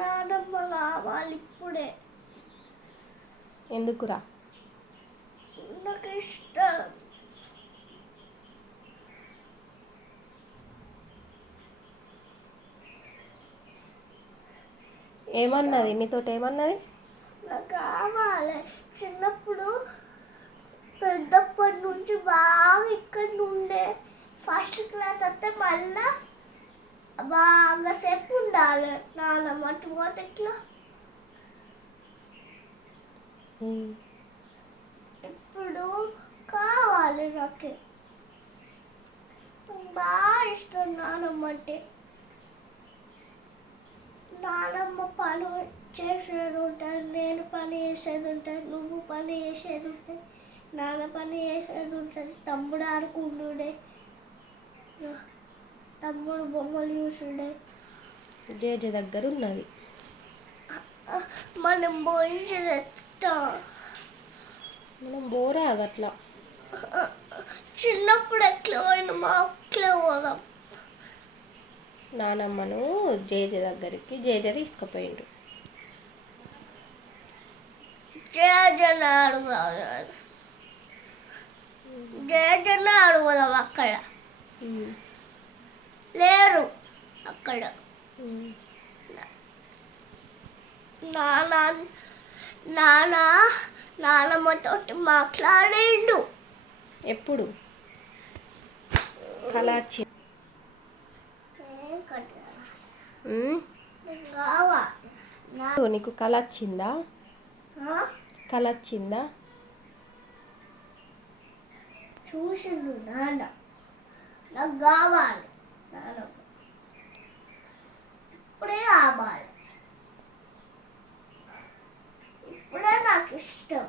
నానమ్మ కావాలి ఇప్పుడే. ఎందుకురా? నాకు ఇష్టం. ఏమన్నది నీతోటి? ఏమన్నది? నాకు కావాలి. చిన్నప్పుడు పెద్దప్పటి నుంచి బాగా ఇక్కడ నుండే ఫస్ట్ క్లాస్ వస్తే మళ్ళా బాగా సేపు ఉండాలి. నానమ్మ అటు పోతే ఇట్లా ఇప్పుడు కావాలి నాకు. బాగా ఇష్టం నానమ్మ అంటే. నానమ్మ పని చేసేది ఉంటుంది, నేను పని చేసేది ఉంటుంది, నువ్వు పని చేసేది ఉంటుంది, నాన్న పని చేసేది ఉంటుంది, తమ్ముడు ఆడుకుంటుండే, తమ్ముడు బొమ్మలు చూసుండే. జేజే దగ్గర ఉన్నది. మనం పోయి మనం బోరాదు అట్లా. చిన్నప్పుడు ఎట్లా పోయినా మా అట్లా పోదాం. నానమ్మను జేజే దగ్గరికి జేజే తీసుకుపోయిండు. జేజన అడుగుదాం. జేజన అడుగుదాం. అక్కడ లేరు. అక్కడ నానమ్మతోటి మాట్లాడిండు. ఎప్పుడు? కళ వచ్చింది. నీకు కళ వచ్చిందా? కళ వచ్చిందా? చూసిండు నాన్న. నాకు కావాలి నానమ్మ. ఇప్పుడే కావాలి. ఇప్పుడే నాకు ఇష్టం.